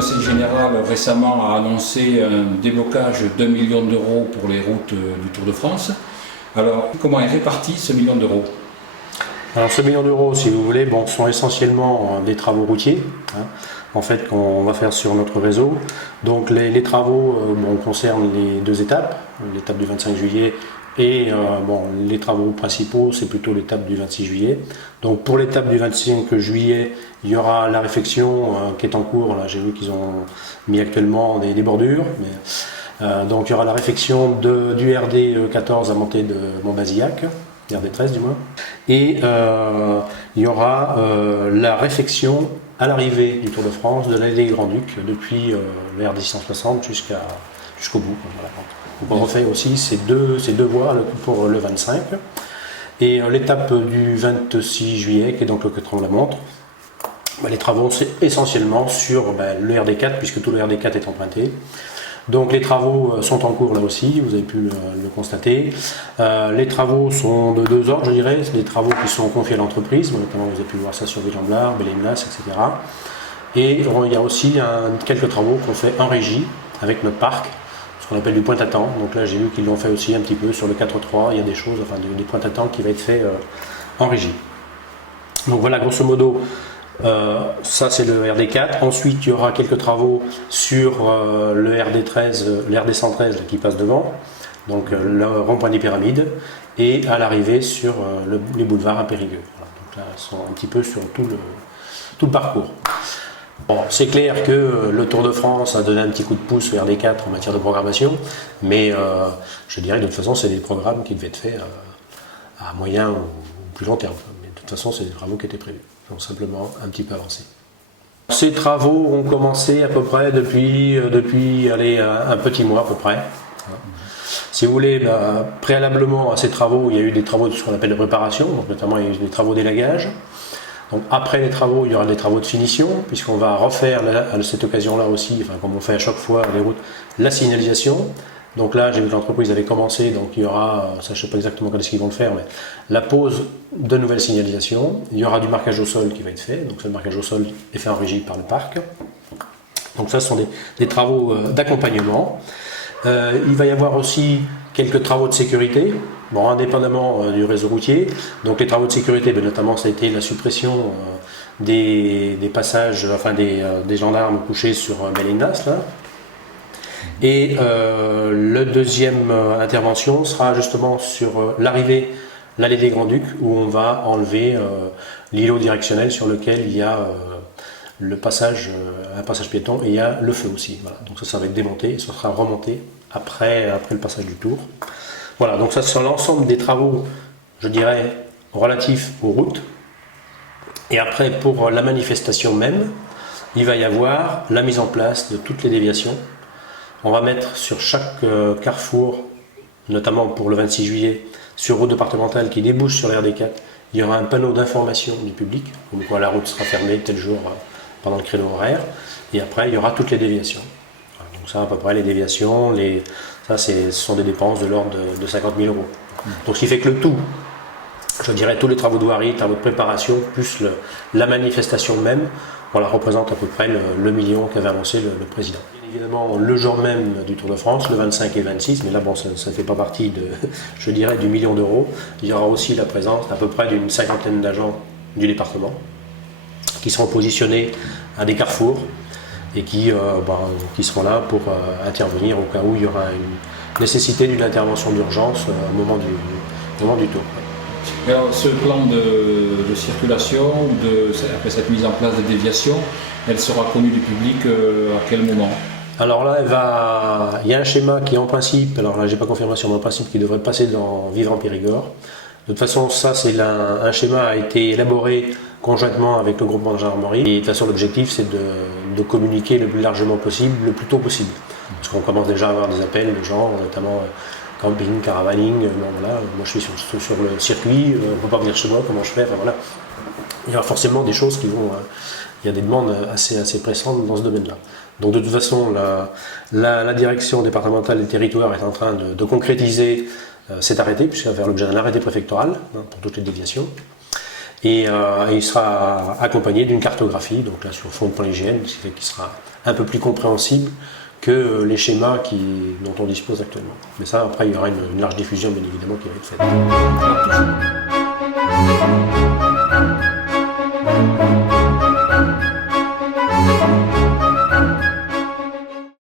Conseil général récemment a annoncé un déblocage de 2 millions d'euros pour les routes du Tour de France. Alors, comment est réparti ce million d'euros? Alors ce million d'euros, si vous voulez, sont essentiellement des travaux routiers, en fait, qu'on va faire sur notre réseau. Donc les travaux concernent les deux étapes, l'étape du 25 juillet et les travaux principaux, c'est plutôt l'étape du 26 juillet. Donc pour l'étape du 25 juillet, il y aura la réfection qui est en cours. Là, j'ai vu qu'ils ont mis actuellement des bordures. Donc il y aura la réfection du RD 14 à montée de Montbazillac. RD 13 du moins, et il y aura la réfection à l'arrivée du Tour de France de l'allée des Grands-Ducs depuis le RD 160 jusqu'au bout. Voilà. Donc on refait aussi ces deux voies pour le 25 et l'étape du 26 juillet qui est donc le 4 la montre. Les travaux c'est essentiellement sur le RD4 puisque tout le RD4 est emprunté. Donc les travaux sont en cours là aussi, vous avez pu le constater. Les travaux sont de deux ordres, je dirais. C'est des travaux qui sont confiés à l'entreprise, notamment vous avez pu voir ça sur Villamblard, Bélénas, etc. Et il y a aussi quelques travaux qu'on fait en régie avec notre parc, ce qu'on appelle du point-à-temps. Donc là j'ai vu qu'ils l'ont fait aussi un petit peu sur le 4-3, il y a des choses, des points-à-temps qui va être fait en régie. Donc voilà grosso modo. Ça c'est le RD4, ensuite il y aura quelques travaux sur le RD13, le RD 113 qui passe devant, donc le rond-point des Pyramides, et à l'arrivée sur les boulevards à Périgueux. Voilà, donc là ils sont un petit peu sur tout le parcours. Bon, c'est clair que le Tour de France a donné un petit coup de pouce au RD4 en matière de programmation, mais je dirais que de toute façon c'est des programmes qui devaient être faits à moyen ou plus long terme, mais de toute façon c'est des travaux qui étaient prévus. Donc simplement un petit peu avancé. Ces travaux ont commencé à peu près depuis un petit mois à peu près. Si vous voulez, préalablement à ces travaux, il y a eu des travaux de ce qu'on appelle de préparation, donc notamment il y a eu des travaux d'élagage. Donc après les travaux, il y aura des travaux de finition, puisqu'on va refaire à cette occasion-là aussi, comme on fait à chaque fois les routes, la signalisation. Donc là, j'ai vu que l'entreprise avait commencé, donc il y aura, ça je ne sais pas exactement quand est-ce qu'ils vont le faire, mais la pose de nouvelles signalisations. Il y aura du marquage au sol qui va être fait, donc ce marquage au sol est fait en régie par le parc. Donc ça, ce sont des travaux d'accompagnement. Il va y avoir aussi quelques travaux de sécurité, indépendamment du réseau routier. Donc les travaux de sécurité, notamment ça a été la suppression des passages, des gendarmes couchés sur Bélénas, là. Et la deuxième intervention sera justement sur l'arrivée, l'allée des Grands-Ducs, où on va enlever l'îlot directionnel sur lequel il y a un passage piéton et il y a le feu aussi. Voilà. Donc ça va être démonté et ça sera remonté après le passage du Tour. Voilà, donc ça c'est l'ensemble des travaux, je dirais, relatifs aux routes. Et après, pour la manifestation même, il va y avoir la mise en place de toutes les déviations. On va mettre sur chaque carrefour, notamment pour le 26 juillet, sur route départementale qui débouche sur la RD4, il y aura un panneau d'information du public, comme quoi la route sera fermée tel jour pendant le créneau horaire, et après il y aura toutes les déviations. Voilà, donc ça à peu près les déviations, ce sont des dépenses de l'ordre de 50 000 euros. Donc ce qui fait que le tout, je dirais tous les travaux de voirie, travaux de préparation, plus la manifestation même, représente à peu près le million qu'avait annoncé le président. Bien évidemment, le jour même du Tour de France, le 25 et 26, mais là ça ne fait pas partie du million d'euros. Il y aura aussi la présence d'à peu près d'une cinquantaine d'agents du département qui seront positionnés à des carrefours et qui seront là pour intervenir au cas où il y aura une nécessité d'une intervention d'urgence au moment du Tour. Alors, ce plan de circulation, après cette mise en place de déviation, elle sera connue du public à quel moment? Alors là, il y a un schéma qui en principe, alors là j'ai pas confirmation, mais en principe qui devrait passer dans Vivre-en-Périgord. De toute façon, ça c'est un schéma a été élaboré conjointement avec le groupement de gendarmerie. Et de toute façon, l'objectif c'est de communiquer le plus largement possible, le plus tôt possible. Parce qu'on commence déjà à avoir des appels de gens, notamment camping, caravaning, moi je suis sur le circuit, on ne peut pas venir chez moi, comment je fais, il y aura forcément des choses qui vont, il y a des demandes assez pressantes dans ce domaine-là. Donc de toute façon, la direction départementale des territoires est en train de concrétiser cet arrêté, puisqu'il va faire l'objet d'un arrêté préfectoral pour toutes les déviations. Et il sera accompagné d'une cartographie, donc là sur fond de plan IGN, ce qui fait qu'il sera un peu plus compréhensible que les schémas dont on dispose actuellement. Mais ça, après, il y aura une large diffusion, bien évidemment, qui va être faite.